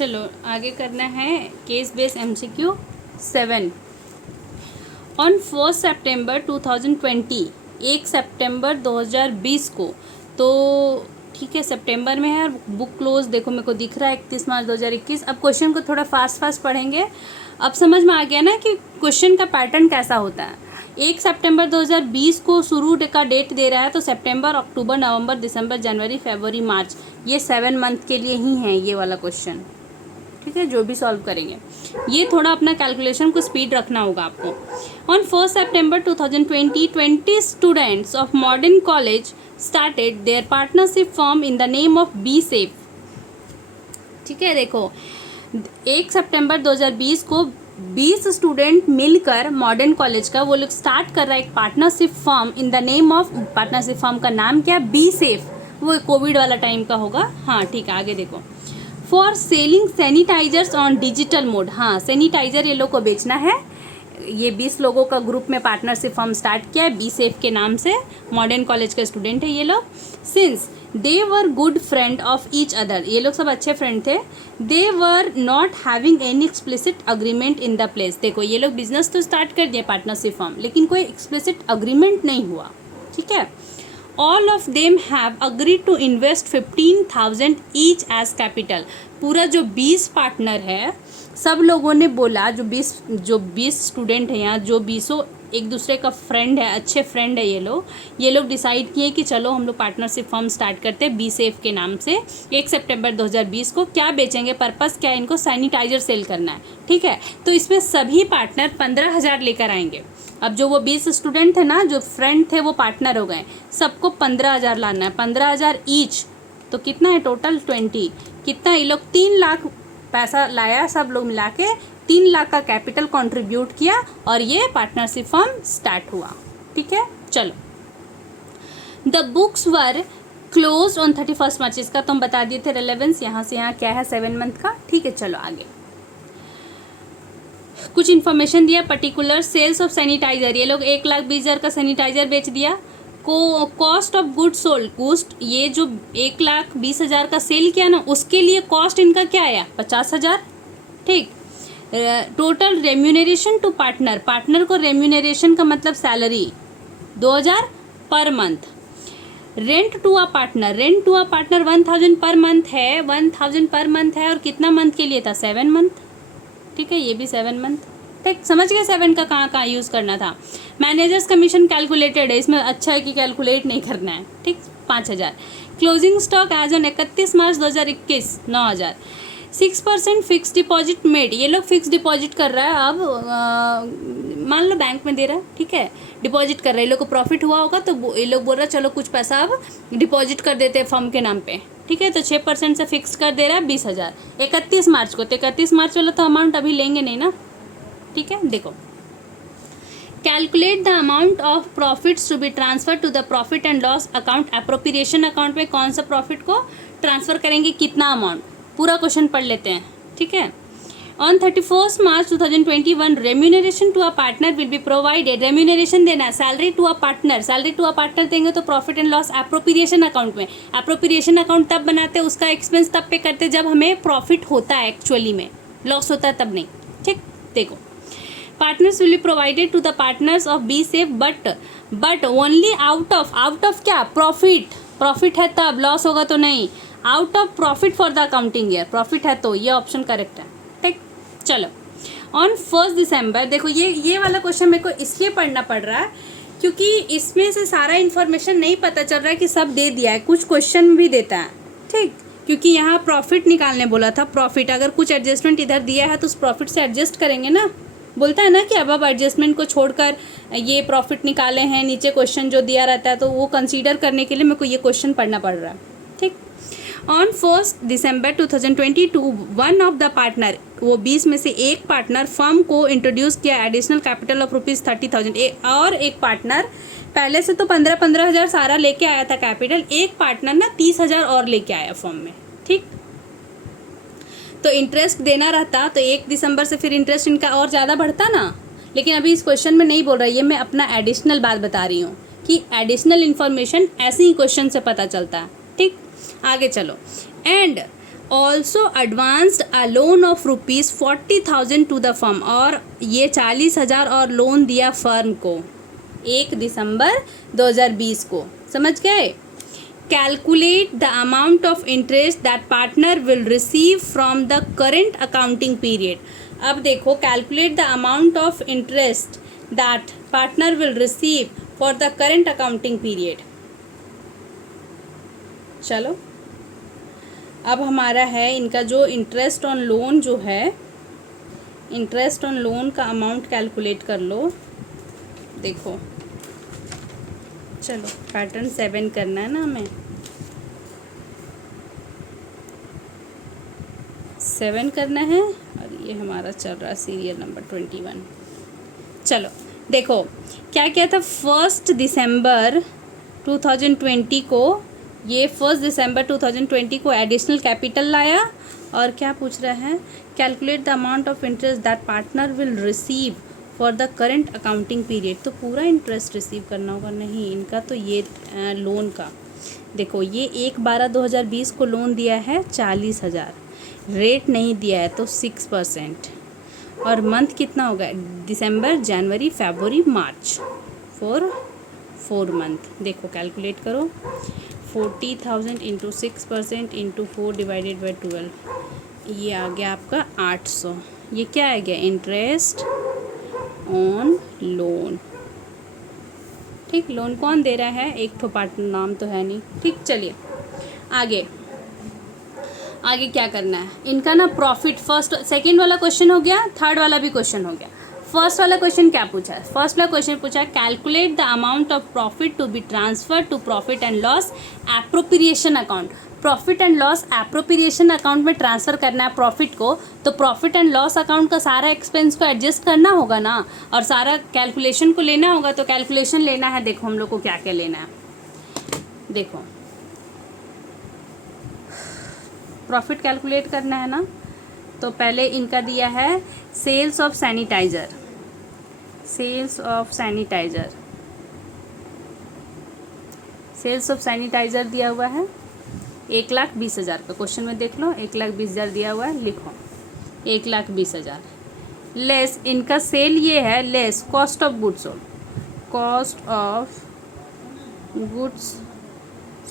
चलो आगे करना है case base MCQ 7। On 1 September 2020, 1 September 2020 को, तो ठीक है सितंबर में है और बुक क्लोज देखो मेरे को दिख रहा है 31 मार्च 2021। अब क्वेश्चन को थोड़ा फास्ट पढ़ेंगे। अब समझ में आ गया ना कि क्वेश्चन का पैटर्न कैसा होता है। 1 सितंबर 2020 को शुरू का डेट दे रहा है, तो सितंबर, अक्टूबर, नवंबर, दिसंबर, जनवरी, फरवरी, मार्च, ये 7 मंथ के लिए ही है ये वाला क्वेश्चन। ठीक है, जो भी सॉल्व करेंगे ये थोड़ा अपना कैलकुलेशन को स्पीड रखना होगा आपको। On 1 September 2020, 20 students of Modern College started their partnership firm in the name of B Safe. ठीक है, देखो 1 सितंबर 2020 को 20 स्टूडेंट मिलकर मॉडर्न कॉलेज का वो लोग स्टार्ट कर रहा है एक partnership firm in the name of, partnership firm का नाम क्या, बी सेफ। वो कोविड वाला टाइम का होगा। हाँ ठीक है, आगे देखो। For selling sanitisers on digital mode. हाँ, सैनिटाइजर ये लोग को बेचना है। ये 20 लोगों का ग्रुप में पार्टनरशिप फॉर्म स्टार्ट किया है बी सेफ के नाम से। मॉडर्न कॉलेज के स्टूडेंट है ये लोग। Since they were good friend of each other, ये लोग सब अच्छे फ्रेंड थे। They were not having any explicit agreement in the place. देखो ये लोग बिजनेस तो स्टार्ट कर दिया पार्टनरशिप फॉर्म, लेकिन कोई एक्सप्लिसिट अग्रीमेंट नहीं हुआ। ठीक है। All of them have agreed to invest 15,000 each as capital. पूरा जो 20 पार्टनर है सब लोगों ने बोला, जो 20 स्टूडेंट हैं यहाँ, जो 20 एक दूसरे का फ्रेंड है, अच्छे फ्रेंड है ये लोग डिसाइड किए कि चलो हम लोग पार्टनरशिप फॉर्म स्टार्ट करते हैं बी सेफ के नाम से। 1 सितंबर 2020 को क्या बेचेंगे, पर्पस क्या है, इनको सैनिटाइजर सेल करना है। ठीक है, तो इसमें सभी पार्टनर 15,000 लेकर आएंगे। अब जो वो 20 स्टूडेंट थे ना, जो फ्रेंड थे वो पार्टनर हो गए, सबको 15,000 लाना है, 15,000 ईच। तो कितना है टोटल 20, कितना ये लोग 3 लाख पैसा लाया, सब लोग मिला के 3 लाख का कैपिटल कंट्रीब्यूट किया और ये पार्टनरशिप फॉर्म स्टार्ट हुआ। ठीक है, चलो। The books were close on 31 मार्च, इसका तो हम बता दिए थे रेलेवेंस, यहाँ से यहाँ क्या है 7 मंथ का। ठीक है, चलो आगे कुछ इन्फॉर्मेशन दिया। पर्टिकुलर सेल्स ऑफ सैनिटाइजर, ये लोग 1,20,000 का सैनिटाइजर बेच दिया। Cost of good sold, cost ये जो 1,20,000 का सेल किया ना, उसके लिए कॉस्ट इनका क्या आया 50,000। ठीक। Total remuneration to partner, partner को रेम्यूनरेशन का मतलब salary 2,000 per month. Rent to a partner, rent to a partner 1,000 per month है, 1,000 पर मंथ है। और कितना मंथ के लिए था 7 मंथ। ठीक है, ये भी 7 मंथ। ठीक, समझ गए 7 का कहाँ यूज़ करना था। मैनेजर्स कमीशन कैलकुलेटेड है, इसमें अच्छा है कि कैलकुलेट नहीं करना है। ठीक, 5,000। Closing stock as on 31 March 2021 9,000। 6% fix deposit made, ये लोग फिक्स डिपॉजिट कर रहा है। अब मान लो बैंक में दे रहा है, ठीक है, डिपॉजिट कर रहा है, ये लोग को प्रॉफिट हुआ होगा तो ये लोग बोल रहा है चलो कुछ पैसा अब डिपॉजिट कर देते हैं फर्म के नाम पे। ठीक है, तो 6% से फिक्स कर दे रहा है 20,000 31 मार्च को। तो 31 मार्च वाला तो अमाउंट अभी लेंगे नहीं ना। ठीक है, देखो calculate the amount of profits to be transfer to the profit and loss account. Appropriation account में कौन सा प्रॉफिट को ट्रांसफर करेंगे, कितना अमाउंट, पूरा क्वेश्चन पढ़ लेते हैं। ठीक है। On 31 March 2021 remuneration to a partner will be provided. Remuneration देना है, salary to a partner, salary to a partner देंगे तो profit and loss appropriation account में। अप्रोप्रिएशन अकाउंट तब बनाते हैं, उसका एक्सपेंस तब पे करते जब हमें प्रॉफिट होता है, एक्चुअली में लॉस होता है तब नहीं। ठीक, देखो partners will be provided to the partners of B Safe but only out of क्या, प्रॉफिट है तब, लॉस होगा तो नहीं। Out of profit for the accounting year, profit है तो ये ऑप्शन करेक्ट है। ठीक, चलो। ऑन 1 दिसंबर, देखो ये वाला क्वेश्चन मेरे को इसलिए पढ़ना पड़ रहा है क्योंकि इसमें से सारा इन्फॉर्मेशन नहीं पता चल रहा है कि सब दे दिया है, कुछ क्वेश्चन भी देता है। ठीक, क्योंकि यहाँ प्रॉफिट निकालने बोला था, प्रॉफिट अगर कुछ एडजस्टमेंट इधर दिया है तो उस प्रॉफिट से एडजस्ट करेंगे ना। बोलता है ना कि अब एडजस्टमेंट को छोड़कर ये प्रॉफिट निकाले हैं, नीचे क्वेश्चन जो दिया रहता है तो वो कंसीडर करने के लिए मेरे को ये क्वेश्चन पढ़ना पड़ रहा है। ठीक। On 1 December 2022 one of the partner, वो 20 में से एक पार्टनर फर्म को इंट्रोड्यूस किया एडिशनल कैपिटल ऑफ ₹30,000। और एक पार्टनर पहले से तो 15,000 सारा लेके आया था कैपिटल, एक पार्टनर ना 30,000 और लेके आया फर्म में। ठीक, तो इंटरेस्ट देना रहता तो 1 दिसंबर से फिर इंटरेस्ट इनका और ज़्यादा बढ़ता ना, लेकिन अभी इस क्वेश्चन में नहीं बोल रहा, ये मैं अपना एडिशनल बात बता रही हूँ कि एडिशनल इन्फॉर्मेशन ऐसे ही क्वेश्चन से पता चलता है। ठीक, आगे चलो। And also advanced a loan of ₹40,000 to the firm, और ये 40,000 और लोन दिया फर्म को 1 दिसंबर 2020 को। समझ गए? Calculate the amount of interest that partner will receive from the current accounting period. अब देखो, calculate the amount of interest that partner will receive for the current accounting period. चलो, अब हमारा है इनका जो इंटरेस्ट ऑन लोन जो है, इंटरेस्ट ऑन लोन का अमाउंट कैलकुलेट कर लो। देखो, चलो पैटर्न 7 करना है ना हमें, 7 करना है, और ये हमारा चल रहा है सीरियल नंबर 21। चलो देखो, क्या क्या था। 1 दिसंबर 2020 को, ये 1 दिसंबर 2020 को एडिशनल कैपिटल लाया, और क्या पूछ रहा है, calculate the amount of interest that partner will receive for the current accounting period. तो पूरा इंटरेस्ट रिसीव करना होगा, नहीं इनका तो ये लोन का। देखो, ये 1/12/2020 को लोन दिया है 40,000, रेट नहीं दिया है तो 6%, और मंथ कितना होगा, दिसंबर, जनवरी, फरवरी, मार्च, 4 मंथ। देखो कैलकुलेट करो, 40,000 इंटू 6% इंटू 4 डिवाइडेड बाई 12, ये आ गया आपका 800। ये क्या आ गया, इंटरेस्ट ऑन लोन। ठीक, लोन कौन दे रहा है, एक तो पार्टनर, नाम तो है नहीं। ठीक, चलिए आगे आगे क्या करना है इनका ना, प्रॉफिट। फर्स्ट सेकंड वाला क्वेश्चन हो गया, थर्ड वाला भी क्वेश्चन हो गया। फर्स्ट वाला क्वेश्चन क्या पूछा है, फर्स्ट वाला क्वेश्चन पूछा है calculate the amount of profit to be transfer to profit and loss appropriation account. Profit and loss appropriation account में ट्रांसफ़र करना है प्रॉफिट को, तो प्रॉफिट एंड लॉस अकाउंट का सारा एक्सपेंस को एडजस्ट करना होगा ना, और सारा कैलकुलेशन को लेना होगा। तो कैलकुलेशन लेना है, देखो हम लोग को क्या क्या लेना है। देखो, प्रॉफिट कैलकुलेट करना है ना, तो पहले इनका दिया है sales of sanitiser, sales of sanitiser, sales of sanitiser दिया हुआ है 1,20,000 का। क्वेश्चन में देख लो, 1,20,000 दिया हुआ है, लिखो 1,20,000 लेस इनका सेल ये है, less cost of goods sold, cost of goods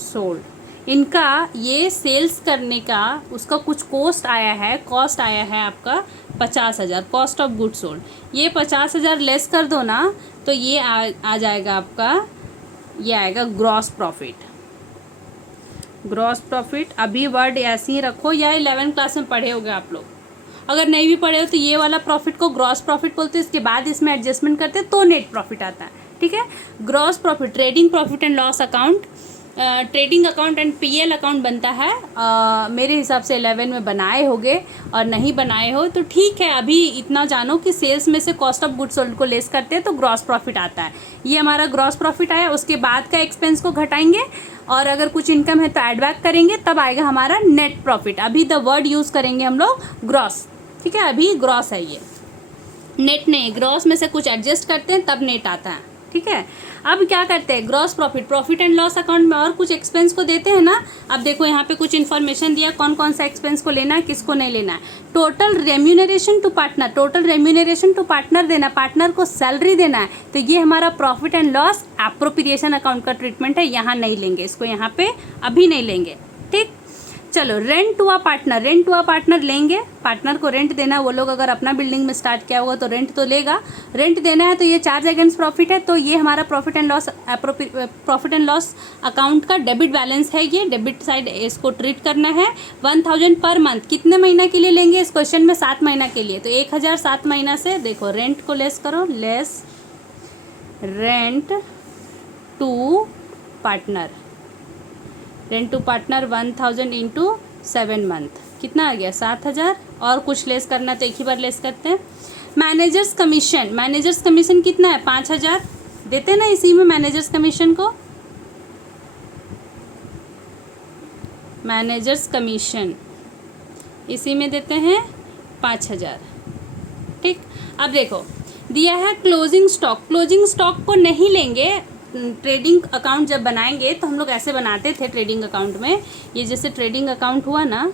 sold. इनका ये सेल्स करने का उसका कुछ कॉस्ट आया है, कॉस्ट आया है आपका 50,000, कॉस्ट ऑफ गुड्स सोल्ड। ये 50,000 लेस कर दो ना, तो ये आ जाएगा आपका, ये आएगा ग्रॉस प्रॉफिट। ग्रॉस प्रॉफिट, अभी वर्ड ऐसे ही रखो, या 11 क्लास में पढ़े होगे आप लोग। अगर नहीं भी पढ़े हो तो ये वाला प्रॉफिट को ग्रॉस प्रॉफिट बोलते हैं, इसके बाद इसमें एडजस्टमेंट करते हैं तो नेट प्रॉफिट आता है। ठीक है, gross profit, trading profit and loss account, trading account and PL account बनता है। मेरे हिसाब से 11 में बनाए होगे, और नहीं बनाए हो तो ठीक है, अभी इतना जानो कि सेल्स में से कॉस्ट ऑफ गुड्स सोल्ड को लेस करते हैं तो ग्रॉस प्रॉफिट आता है। ये हमारा ग्रॉस प्रॉफिट आया, उसके बाद का एक्सपेंस को घटाएंगे, और अगर कुछ इनकम है तो ऐड बैक करेंगे, तब आएगा हमारा नेट प्रॉफिट। अभी द वर्ड यूज़ करेंगे हम लोग ग्रॉस। ठीक है, अभी ग्रॉस है, ये नेट नहीं। ग्रॉस में से कुछ एडजस्ट करते हैं तब नेट आता है। ठीक है, अब क्या करते हैं, gross profit, profit and loss account में और कुछ एक्सपेंस को देते हैं ना। अब देखो यहाँ पे कुछ इन्फॉर्मेशन दिया, कौन कौन सा एक्सपेंस को लेना है, किसको नहीं लेना है। Total remuneration to partner, total remuneration to partner देना है, पार्टनर को सैलरी देना है, तो ये हमारा profit and loss appropriation account का ट्रीटमेंट है, यहाँ नहीं लेंगे इसको, यहाँ पे अभी नहीं लेंगे। ठीक, चलो rent to a partner, rent to a partner लेंगे, पार्टनर को रेंट देना। वो लोग अगर अपना बिल्डिंग में स्टार्ट किया होगा तो रेंट तो लेगा, रेंट देना है, तो ये चार्ज अगेंस्ट प्रॉफिट है, तो ये हमारा प्रॉफिट एंड लॉस अकाउंट का डेबिट बैलेंस है, ये डेबिट साइड इसको ट्रीट करना है। 1,000 पर मंथ, कितने महीना के लिए लेंगे इस क्वेश्चन में, 7 महीना के लिए, तो 1,000 7 महीना से। देखो रेंट को लेस करो, less rent to partner, rent to partner 1,000 into 7 month, कितना आ गया 7,000, और कुछ लेस करना तो एक ही बार लेस करते हैं। मैनेजर्स कमीशन, मैनेजर्स कमीशन कितना है 5,000 देते हैं ना इसी में, मैनेजर्स कमीशन को, मैनेजर्स कमीशन इसी में देते हैं 5,000। ठीक, अब देखो दिया है क्लोजिंग स्टॉक, क्लोजिंग स्टॉक को नहीं लेंगे। ट्रेडिंग अकाउंट जब बनाएंगे तो हम लोग ऐसे बनाते थे ट्रेडिंग अकाउंट में, ये जैसे ट्रेडिंग अकाउंट हुआ ना,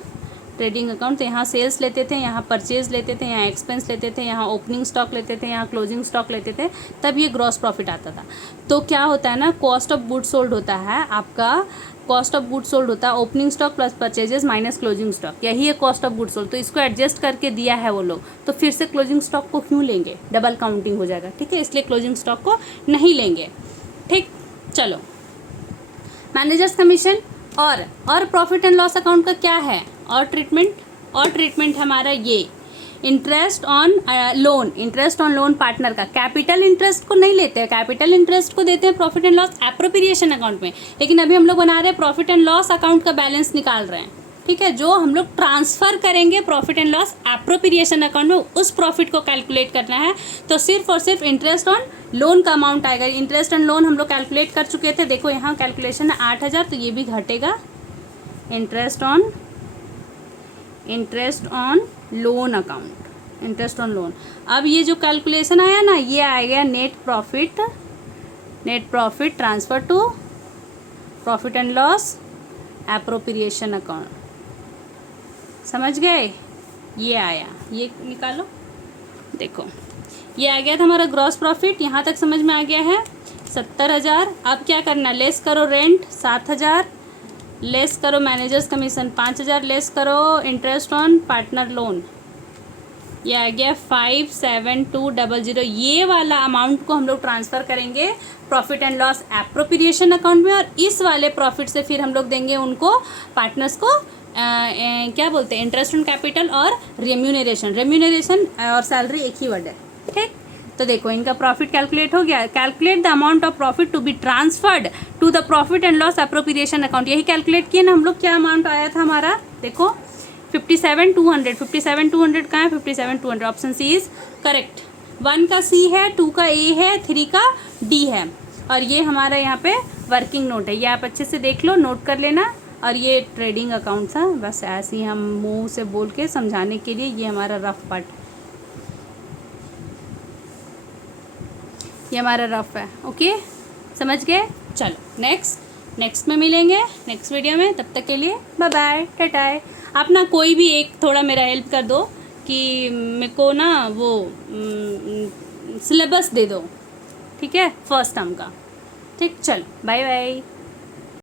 ट्रेडिंग अकाउंट। तो यहाँ सेल्स लेते थे, यहाँ परचेज लेते थे, यहाँ एक्सपेंस लेते थे, यहाँ ओपनिंग स्टॉक लेते थे, यहाँ क्लोजिंग स्टॉक लेते थे, तब ये ग्रॉस प्रॉफिट आता था। तो क्या होता है ना, कॉस्ट ऑफ गुड सोल्ड होता है आपका, कॉस्ट ऑफ गुड सोल्ड होता है opening stock plus purchases minus closing stock, यही है कॉस्ट ऑफ गुड सोल्ड। तो इसको एडजस्ट करके दिया है वो लोग, तो फिर से क्लोजिंग स्टॉक को क्यों लेंगे, डबल काउंटिंग हो जाएगा, ठीक है, इसलिए क्लोजिंग स्टॉक को नहीं लेंगे। ठीक, चलो मैनेजर्स कमीशन और प्रॉफिट एंड लॉस अकाउंट का क्या है, और ट्रीटमेंट हमारा ये इंटरेस्ट ऑन लोन पार्टनर का, कैपिटल इंटरेस्ट को नहीं लेते हैं, कैपिटल इंटरेस्ट को देते हैं profit and loss appropriation account में। लेकिन अभी हम लोग बना रहे हैं प्रॉफिट एंड लॉस अकाउंट का बैलेंस निकाल रहे हैं, ठीक है, जो हम लोग ट्रांसफर करेंगे profit and loss appropriation account में, उस प्रॉफिट को कैलकुलेट करना है। तो सिर्फ और सिर्फ इंटरेस्ट ऑन लोन का अमाउंट आएगा। इंटरेस्ट ऑन लोन हम लोग कैलकुलेट कर चुके थे, देखो यहाँ कैलकुलेशन है 8,000, तो ये भी घटेगा। Interest on loan account, interest on loan. अब ये जो कैलकुलेशन आया ना, ये आएगा net profit transfer to profit and loss appropriation account, समझ गए, ये आया, ये निकालो, देखो ये आ गया था हमारा ग्रॉस प्रॉफिट, यहाँ तक समझ में आ गया है 70,000। अब क्या करना, लेस करो रेंट 7,000, लेस करो मैनेजर्स कमीशन 5,000, लेस करो इंटरेस्ट ऑन पार्टनर लोन, ये आ गया 57200। ये वाला अमाउंट को हम लोग ट्रांसफ़र करेंगे profit and loss appropriation account में, और इस वाले प्रॉफिट से फिर हम लोग देंगे उनको पार्टनर्स को क्या बोलते हैं, इंटरेस्ट ऑन कैपिटल और रेम्यूनरेशन और सैलरी एक ही वर्ड है, ठीक। तो देखो इनका प्रॉफिट कैलकुलेट हो गया। Calculate the amount of profit to be transferred to the profit and loss appropriation account, यही कैलकुलेट किए ना हम लोग। क्या अमाउंट आया था हमारा, देखो 57,200 कहाँ है, 57,200, ऑप्शन सी इज करेक्ट। 1 का सी है, 2 का ए है, 3 का डी है, और ये हमारा यहाँ पे वर्किंग नोट है, ये आप अच्छे से देख लो, नोट कर लेना। और ये ट्रेडिंग अकाउंट था, बस ऐसे ही हम मुंह से बोल के समझाने के लिए, ये हमारा रफ पार्ट, ये हमारा रफ है, ओके, समझ गए। चलो नेक्स्ट में मिलेंगे, नेक्स्ट वीडियो में, तब तक के लिए बाय बाय, टाटा। आप ना कोई भी एक थोड़ा मेरा हेल्प कर दो कि मेरे को ना वो सिलेबस दे दो, ठीक है, फर्स्ट टर्म का, ठीक, चलो बाय बाय।